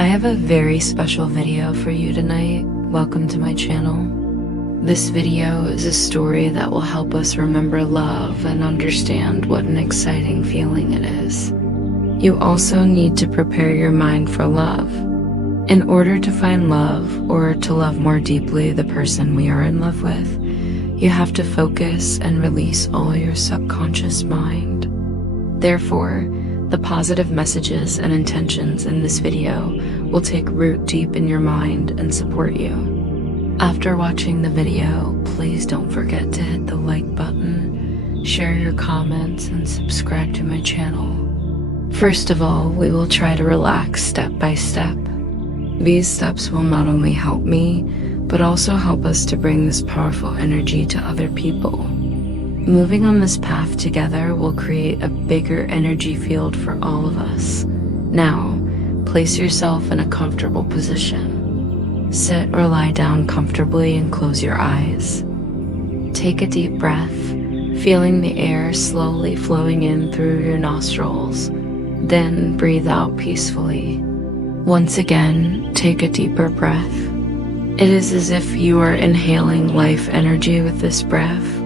I have a very special video for you tonight. Welcome to my channel. This video is a story that will help us remember love and understand what an exciting feeling it is. You also need to prepare your mind for love. In order to find love, or to love more deeply the person we are in love with, you have to focus and release all your subconscious mind. Therefore, the positive messages and intentions in this video will take root deep in your mind and support you. After watching the video, please don't forget to hit the like button, share your comments, and subscribe to my channel. First of all, we will try to relax step by step. These steps will not only help me, but also help us to bring this powerful energy to other people. Moving on this path together will create a bigger energy field for all of us. Now, place yourself in a comfortable position. Sit or lie down comfortably and close your eyes. Take a deep breath, feeling the air slowly flowing in through your nostrils. Then breathe out peacefully. Once again, take a deeper breath. It is as if you are inhaling life energy with this breath.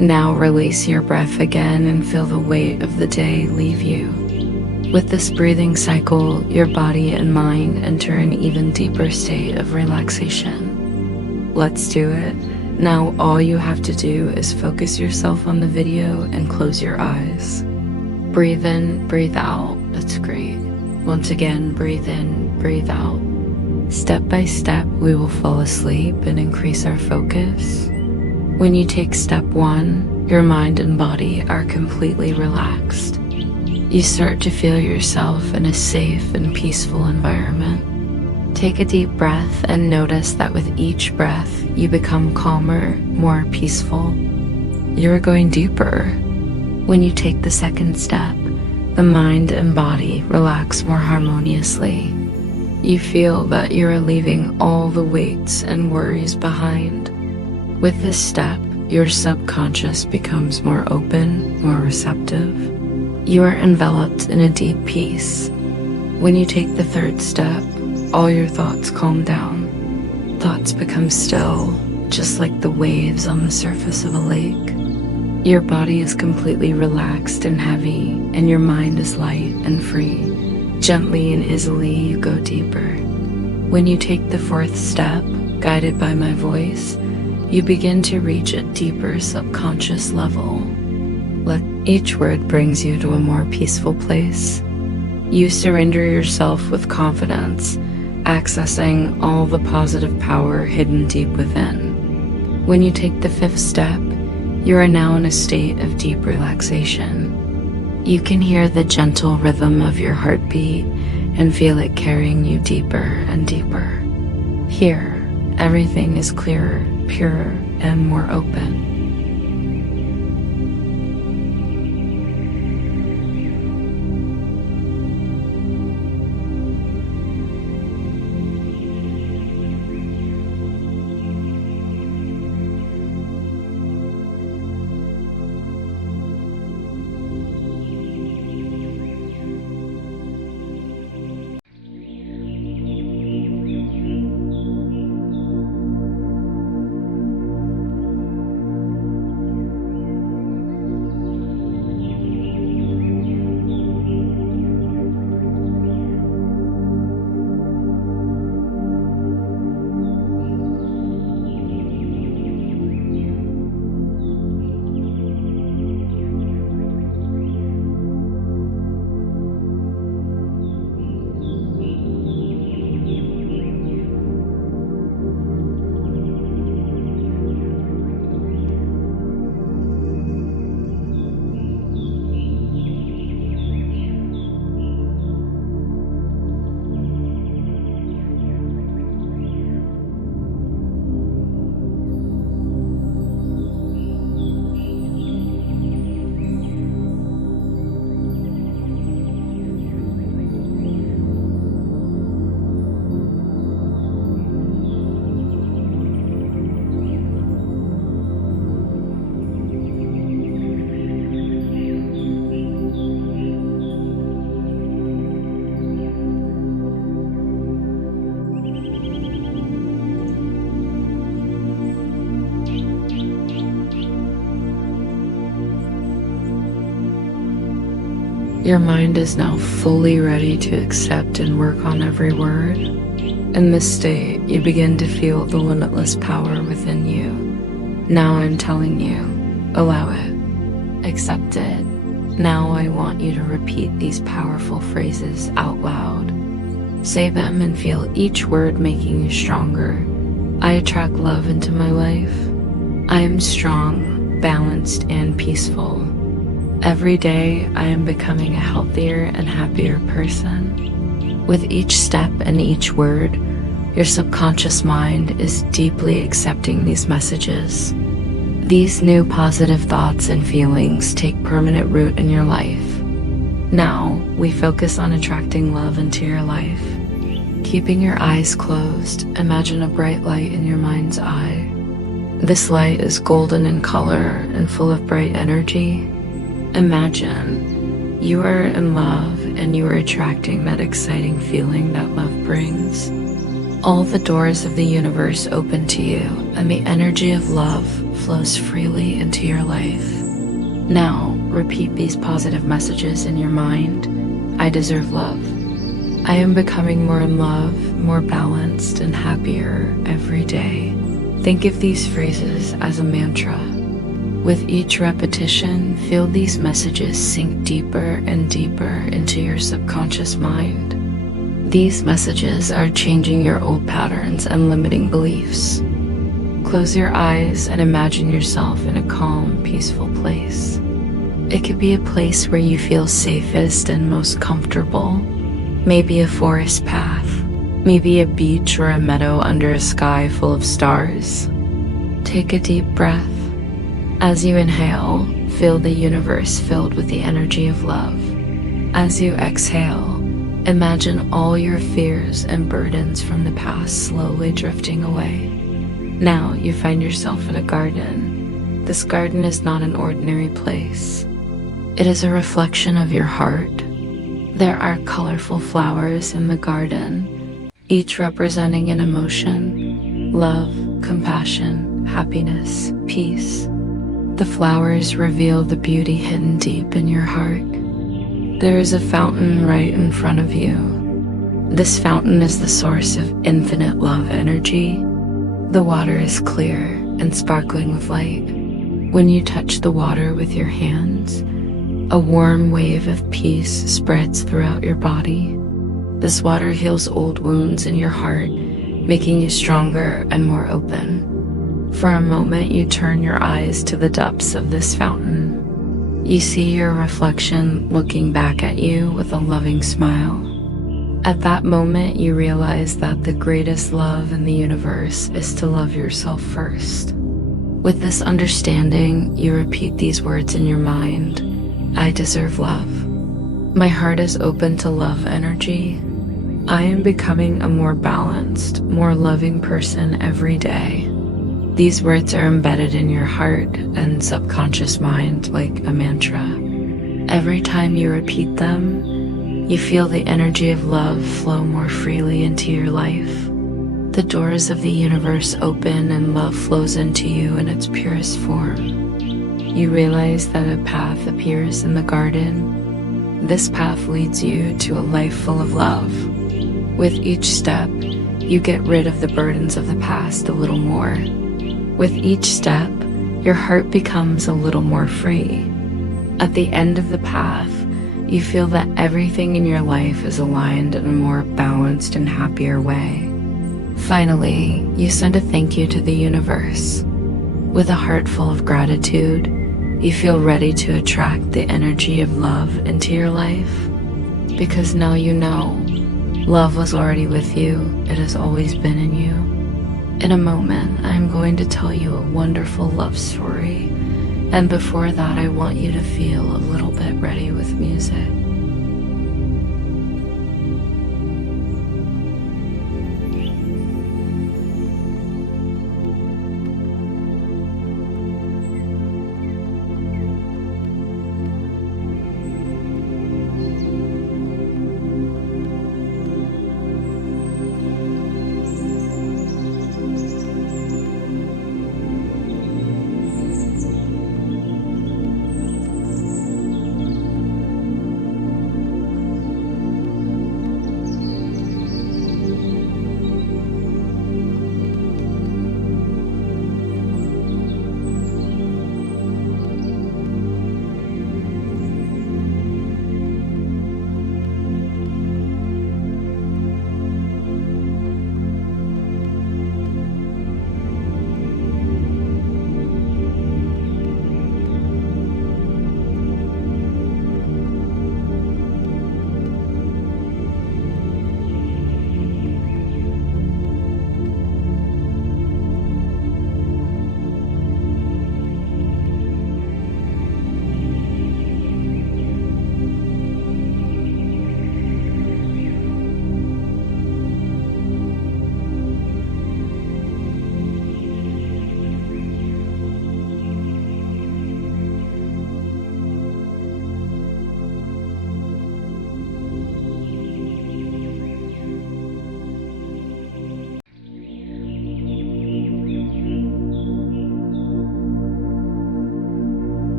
Now release your breath again and feel the weight of the day leave you. With this breathing cycle, your body and mind enter an even deeper state of relaxation. Let's do it. Now all you have to do is focus yourself on the video and close your eyes. Breathe in, breathe out. That's great. Once again, breathe in, breathe out. Step by step, we will fall asleep and increase our focus. When you take step 1, your mind and body are completely relaxed. You start to feel yourself in a safe and peaceful environment. Take a deep breath and notice that with each breath, you become calmer, more peaceful. You're going deeper. When you take the second step, the mind and body relax more harmoniously. You feel that you are leaving all the weights and worries behind. With this step, your subconscious becomes more open, more receptive. You are enveloped in a deep peace. When you take the third step, all your thoughts calm down. Thoughts become still, just like the waves on the surface of a lake. Your body is completely relaxed and heavy, and your mind is light and free. Gently and easily, you go deeper. When you take the fourth step, guided by my voice, you begin to reach a deeper subconscious level. Each word brings you to a more peaceful place. You surrender yourself with confidence, accessing all the positive power hidden deep within. When you take the fifth step, you are now in a state of deep relaxation. You can hear the gentle rhythm of your heartbeat and feel it carrying you deeper and deeper. Here, everything is clearer, purer, and more open. Your mind is now fully ready to accept and work on every word. In this state, you begin to feel the limitless power within you. Now I'm telling you, allow it, accept it. Now I want you to repeat these powerful phrases out loud. Say them and feel each word making you stronger. I attract love into my life. I am strong, balanced, and peaceful. Every day, I am becoming a healthier and happier person. With each step and each word, your subconscious mind is deeply accepting these messages. These new positive thoughts and feelings take permanent root in your life. Now, we focus on attracting love into your life. Keeping your eyes closed, imagine a bright light in your mind's eye. This light is golden in color and full of bright energy. Imagine you are in love and you are attracting that exciting feeling that love brings. All the doors of the universe open to you, and the energy of love flows freely into your life. Now, repeat these positive messages in your mind. I deserve love. I am becoming more in love, more balanced, and happier every day. Think of these phrases as a mantra. With each repetition, feel these messages sink deeper and deeper into your subconscious mind. These messages are changing your old patterns and limiting beliefs. Close your eyes and imagine yourself in a calm, peaceful place. It could be a place where you feel safest and most comfortable. Maybe a forest path, maybe a beach or a meadow under a sky full of stars. Take a deep breath. As you inhale, feel the universe filled with the energy of love. As you exhale, imagine all your fears and burdens from the past slowly drifting away. Now you find yourself in a garden. This garden is not an ordinary place. It is a reflection of your heart. There are colorful flowers in the garden, each representing an emotion: love, compassion, happiness, peace. The flowers reveal the beauty hidden deep in your heart. There is a fountain right in front of you. This fountain is the source of infinite love energy. The water is clear and sparkling with light. When you touch the water with your hands, a warm wave of peace spreads throughout your body. This water heals old wounds in your heart, making you stronger and more open. For a moment, you turn your eyes to the depths of this fountain. You see your reflection looking back at you with a loving smile. At that moment, you realize that the greatest love in the universe is to love yourself first. With this understanding, you repeat these words in your mind. I deserve love. My heart is open to love energy. I am becoming a more balanced, more loving person every day. These words are embedded in your heart and subconscious mind like a mantra. Every time you repeat them, you feel the energy of love flow more freely into your life. The doors of the universe open and love flows into you in its purest form. You realize that a path appears in the garden. This path leads you to a life full of love. With each step, you get rid of the burdens of the past a little more. With each step, your heart becomes a little more free. At the end of the path, you feel that everything in your life is aligned in a more balanced and happier way. Finally, you send a thank you to the universe. With a heart full of gratitude, you feel ready to attract the energy of love into your life. Because now you know, love was already with you, it has always been in you. In a moment, I'm going to tell you a wonderful love story. And before that, I want you to feel a little bit ready with music.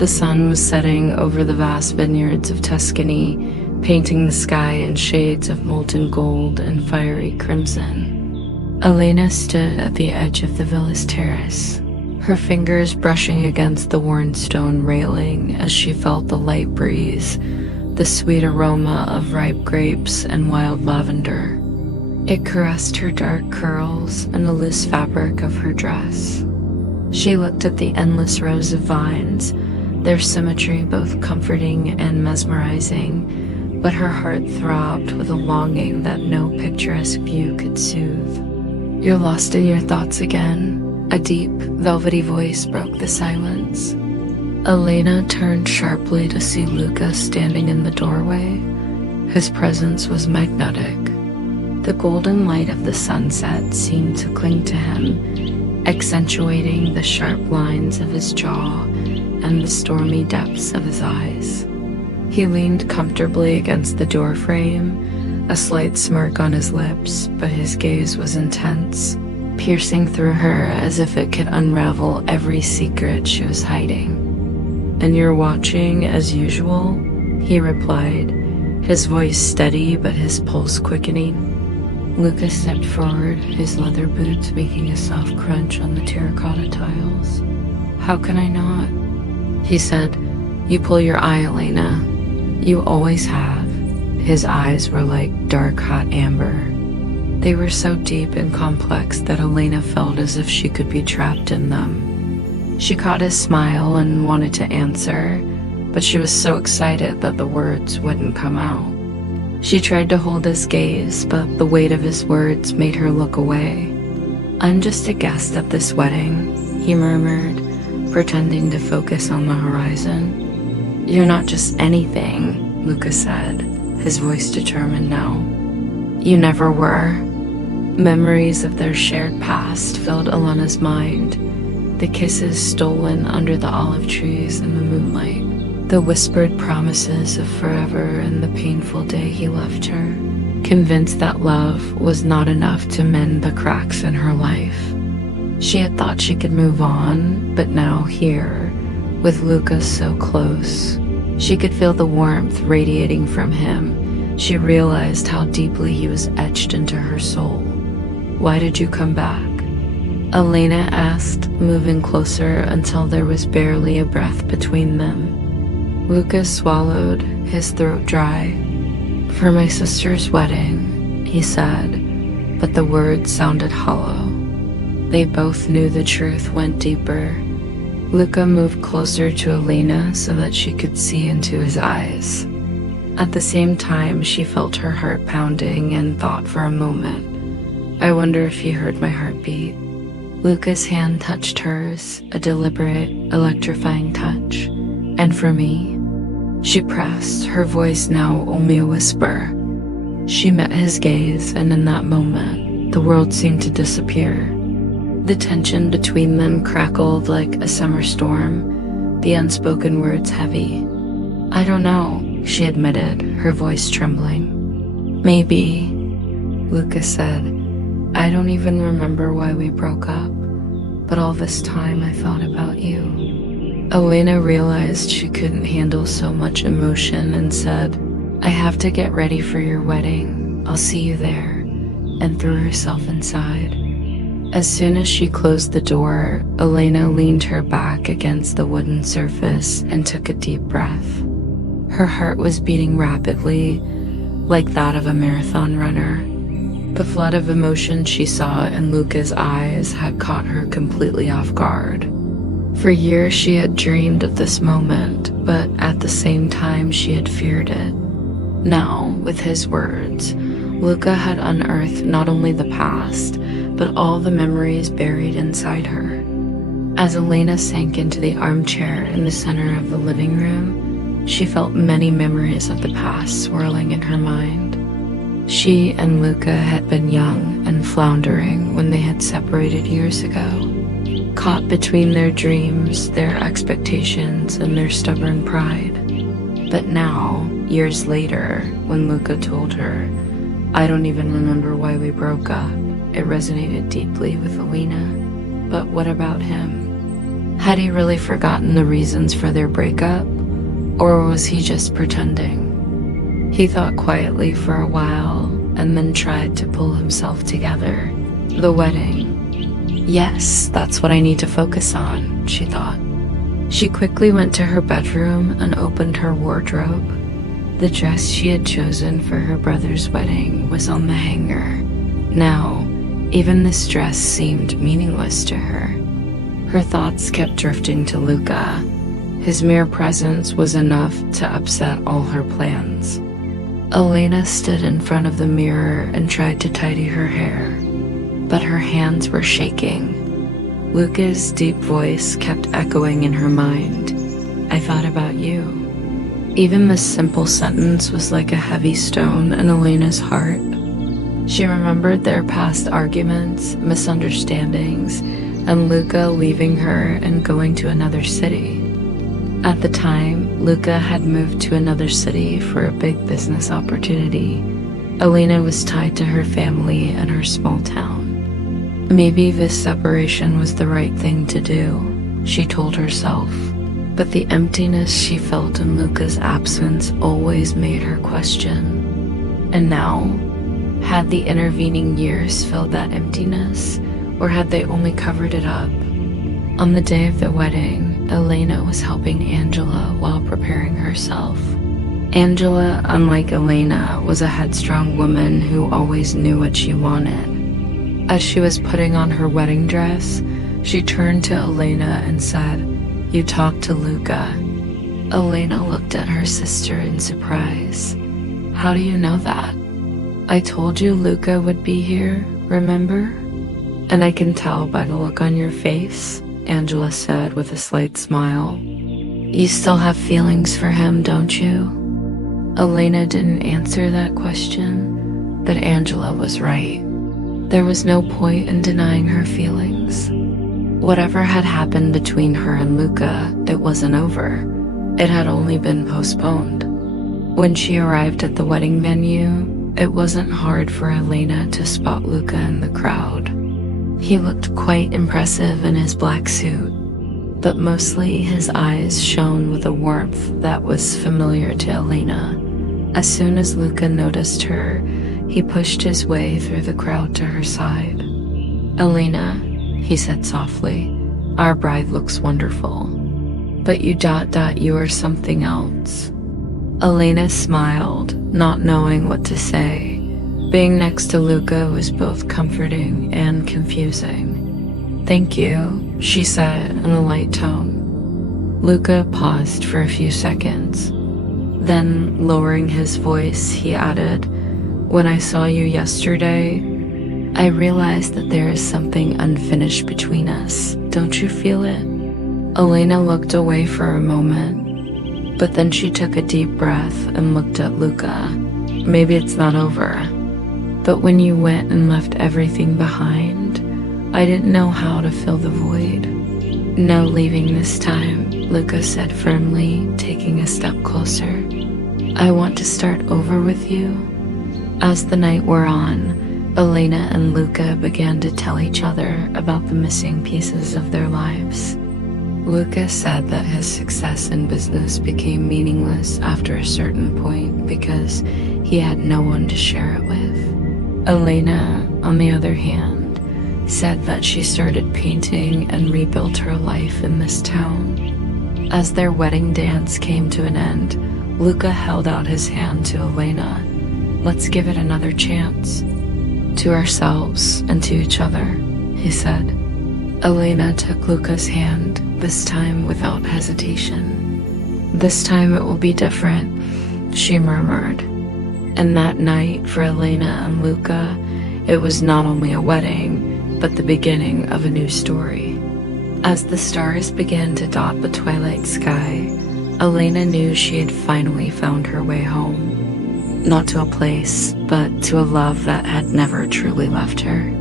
The sun was setting over the vast vineyards of Tuscany, painting the sky in shades of molten gold and fiery crimson. Elena stood at the edge of the villa's terrace, her fingers brushing against the worn stone railing as she felt the light breeze, the sweet aroma of ripe grapes and wild lavender. It caressed her dark curls and the loose fabric of her dress. She looked at the endless rows of vines, their symmetry both comforting and mesmerizing, but her heart throbbed with a longing that no picturesque view could soothe. "You're lost in your thoughts again," a deep, velvety voice broke the silence. Elena turned sharply to see Luca standing in the doorway. His presence was magnetic. The golden light of the sunset seemed to cling to him, accentuating the sharp lines of his jaw and the stormy depths of his eyes. He leaned comfortably against the doorframe, a slight smirk on his lips, but his gaze was intense, piercing through her as if it could unravel every secret she was hiding. "And you're watching as usual?" he replied, his voice steady but his pulse quickening. Lucas stepped forward, his leather boots making a soft crunch on the terracotta tiles. "How can I not?" he said. "You pull your eye, Elena. You always have." His eyes were like dark, hot amber. They were so deep and complex that Elena felt as if she could be trapped in them. She caught his smile and wanted to answer, but she was so excited that the words wouldn't come out. She tried to hold his gaze, but the weight of his words made her look away. "I'm just a guest at this wedding," he murmured, pretending to focus on the horizon. "You're not just anything," Luca said, his voice determined now. "You never were." Memories of their shared past filled Elena's mind, the kisses stolen under the olive trees in the moonlight, the whispered promises of forever and the painful day he left her. Convinced that love was not enough to mend the cracks in her life. She had thought she could move on, but now here, with Lucas so close, she could feel the warmth radiating from him. She realized how deeply he was etched into her soul. "Why did you come back?" Elena asked, moving closer until there was barely a breath between them. Lucas swallowed, his throat dry. "For my sister's wedding," he said, but the words sounded hollow. They both knew the truth went deeper. Luca moved closer to Elena so that she could see into his eyes. At the same time, she felt her heart pounding and thought for a moment, "I wonder if he heard my heartbeat." Luca's hand touched hers, a deliberate, electrifying touch. "And for me?" She pressed, her voice now only a whisper. She met his gaze, and in that moment, the world seemed to disappear. The tension between them crackled like a summer storm, the unspoken words heavy. "I don't know," she admitted, her voice trembling. "Maybe," Lucas said. "I don't even remember why we broke up, but all this time I thought about you." Elena realized she couldn't handle so much emotion and said, "I have to get ready for your wedding. I'll see you there," and threw herself inside. As soon as she closed the door, Elena leaned her back against the wooden surface and took a deep breath. Her heart was beating rapidly, like that of a marathon runner. The flood of emotion she saw in Luca's eyes had caught her completely off guard. For years she had dreamed of this moment, but at the same time she had feared it. Now, with his words, Luca had unearthed not only the past, but all the memories buried inside her. As Elena sank into the armchair in the center of the living room, she felt many memories of the past swirling in her mind. She and Luca had been young and floundering when they had separated years ago, caught between their dreams, their expectations, and their stubborn pride. But now, years later, when Luca told her, "I don't even remember why we broke up," it resonated deeply with Elena. But what about him? Had he really forgotten the reasons for their breakup, or was he just pretending? He thought quietly for a while and then tried to pull himself together. The wedding. Yes, that's what I need to focus on, she thought. She quickly went to her bedroom and opened her wardrobe. The dress she had chosen for her brother's wedding was on the hanger. Now, even this dress seemed meaningless to her. Her thoughts kept drifting to Luca. His mere presence was enough to upset all her plans. Elena stood in front of the mirror and tried to tidy her hair, but her hands were shaking. Luca's deep voice kept echoing in her mind. I thought about you. Even this simple sentence was like a heavy stone in Elena's heart. She remembered their past arguments, misunderstandings, and Luca leaving her and going to another city. At the time, Luca had moved to another city for a big business opportunity. Elena was tied to her family and her small town. Maybe this separation was the right thing to do, she told herself. But the emptiness she felt in Luca's absence always made her question. And now, had the intervening years filled that emptiness, or had they only covered it up? On the day of the wedding, Elena was helping Angela while preparing herself. Angela, unlike Elena, was a headstrong woman who always knew what she wanted. As she was putting on her wedding dress, she turned to Elena and said, "You talked to Luca." Elena looked at her sister in surprise. "How do you know that?" "I told you Luca would be here, remember? And I can tell by the look on your face," Angela said with a slight smile. "You still have feelings for him, don't you?" Elena didn't answer that question, but Angela was right. There was no point in denying her feelings. Whatever had happened between her and Luca, it wasn't over. It had only been postponed. When she arrived at the wedding venue, it wasn't hard for Elena to spot Luca in the crowd. He looked quite impressive in his black suit, but mostly his eyes shone with a warmth that was familiar to Elena. As soon as Luca noticed her, he pushed his way through the crowd to her side. "Elena," he said softly, "our bride looks wonderful. But you are something else." Elena smiled, not knowing what to say. Being next to Luca was both comforting and confusing. "Thank you," she said in a light tone. Luca paused for a few seconds. Then, lowering his voice, he added, "When I saw you yesterday, I realized that there is something unfinished between us. Don't you feel it?" Elena looked away for a moment, but then she took a deep breath and looked at Luca. "Maybe it's not over. But when you went and left everything behind, I didn't know how to fill the void." "No leaving this time," Luca said firmly, taking a step closer. "I want to start over with you." As the night wore on, Elena and Luca began to tell each other about the missing pieces of their lives. Luca said that his success in business became meaningless after a certain point because he had no one to share it with. Elena, on the other hand, said that she started painting and rebuilt her life in this town. As their wedding dance came to an end, Luca held out his hand to Elena. "Let's give it another chance. To ourselves and to each other," he said. Elena took Luca's hand, this time without hesitation. "This time it will be different," she murmured. And that night, for Elena and Luca, it was not only a wedding, but the beginning of a new story. As the stars began to dot the twilight sky, Elena knew she had finally found her way home. Not to a place, but to a love that had never truly left her.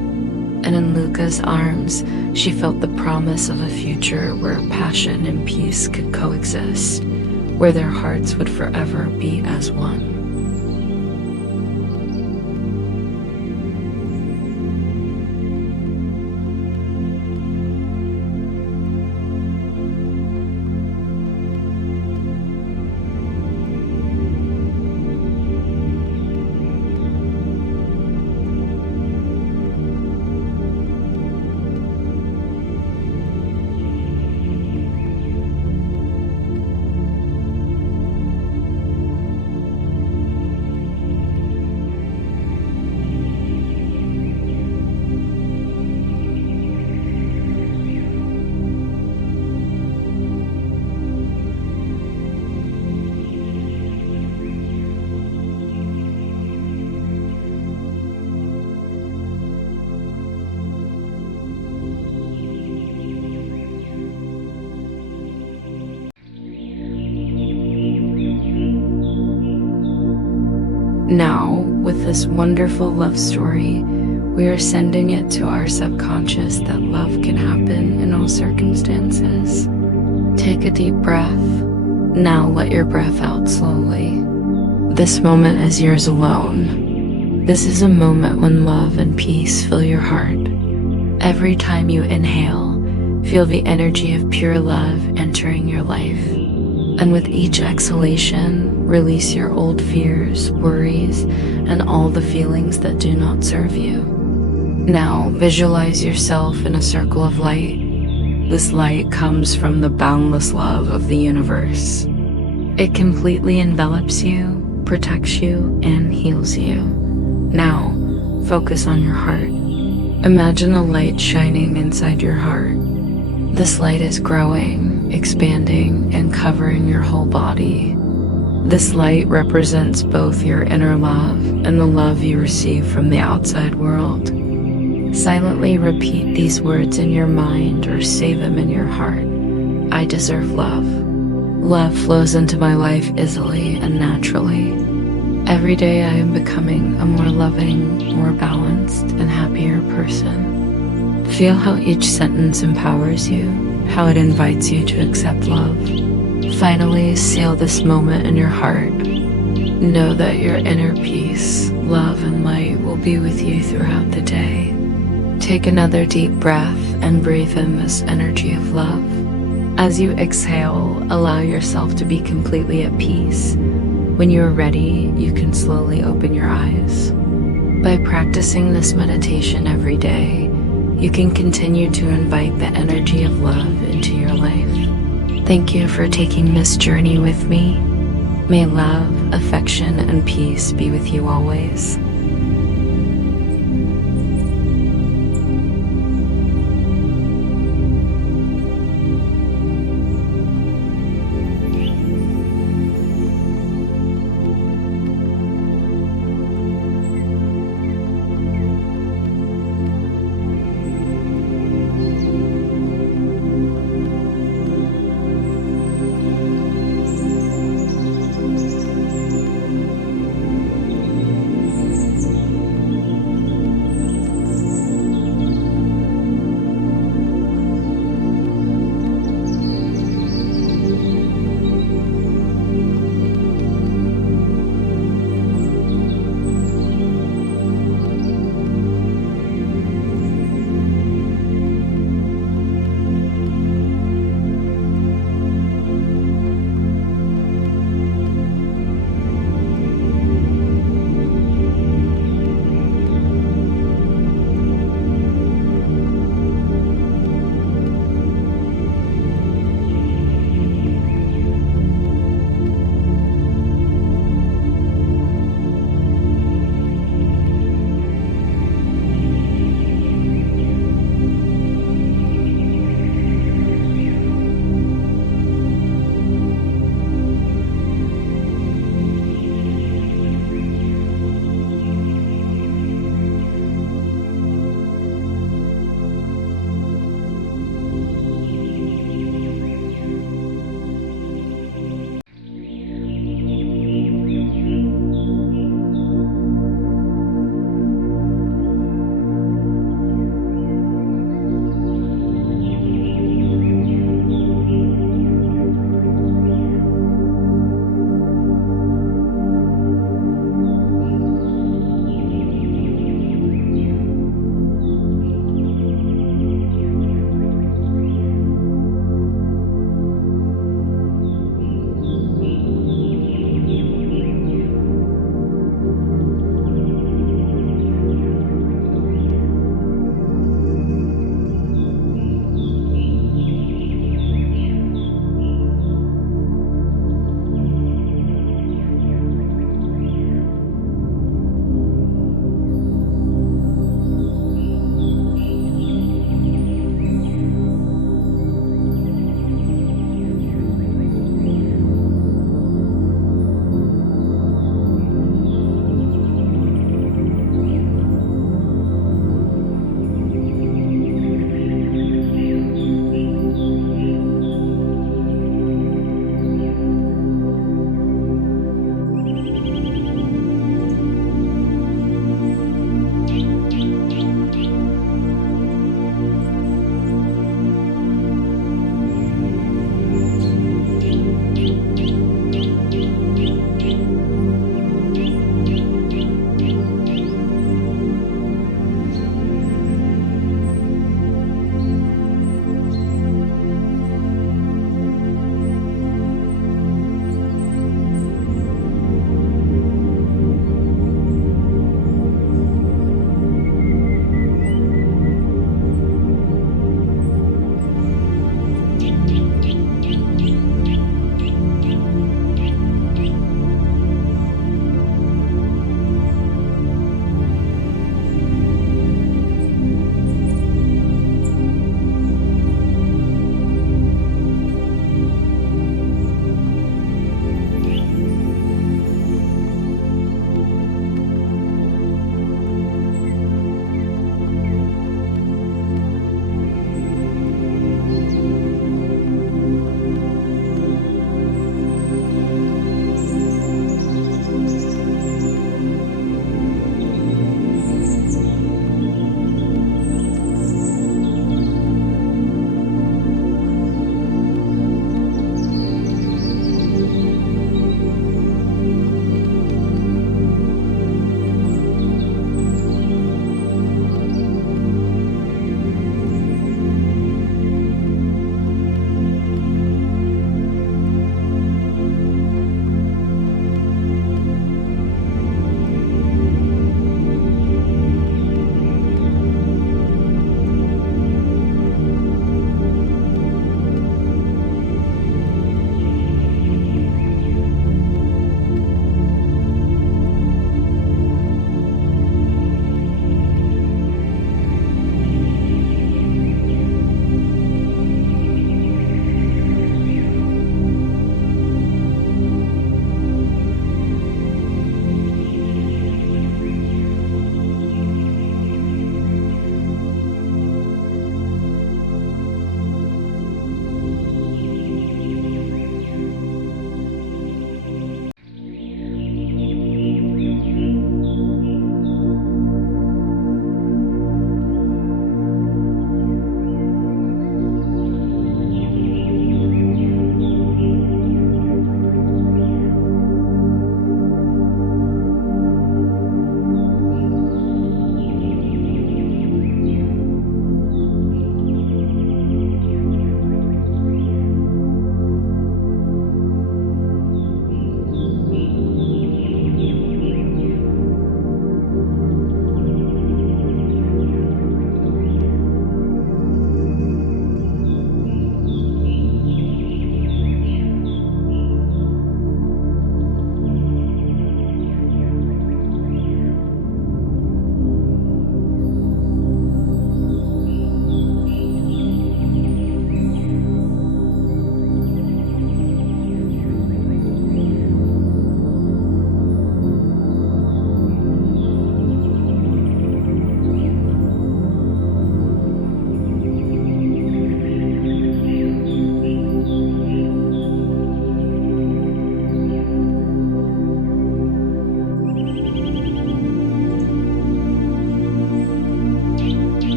And in Luca's arms, she felt the promise of a future where passion and peace could coexist, where their hearts would forever be as one. this wonderful love story, we are sending it to our subconscious that love can happen in all circumstances. Take a deep breath. Now let your breath out slowly. This moment is yours alone. This is a moment when love and peace fill your heart. Every time you inhale, feel the energy of pure love entering your life. And with each exhalation, release your old fears, worries, and all the feelings that do not serve you. Now, visualize yourself in a circle of light. This light comes from the boundless love of the universe. It completely envelops you, protects you, and heals you. Now, focus on your heart. Imagine a light shining inside your heart. This light is growing, expanding, and covering your whole body. This light represents both your inner love and the love you receive from the outside world. Silently repeat these words in your mind or say them in your heart. I deserve love. Love flows into my life easily and naturally. Every day I am becoming a more loving, more balanced, and happier person. Feel how each sentence empowers you, how it invites you to accept love. Finally, seal this moment in your heart. Know that your inner peace, love, and light will be with you throughout the day. Take another deep breath and breathe in this energy of love. As you exhale, allow yourself to be completely at peace. When you are ready, you can slowly open your eyes. By practicing this meditation every day, you can continue to invite the energy of love into your life. Thank you for taking this journey with me. May love, affection, and peace be with you always.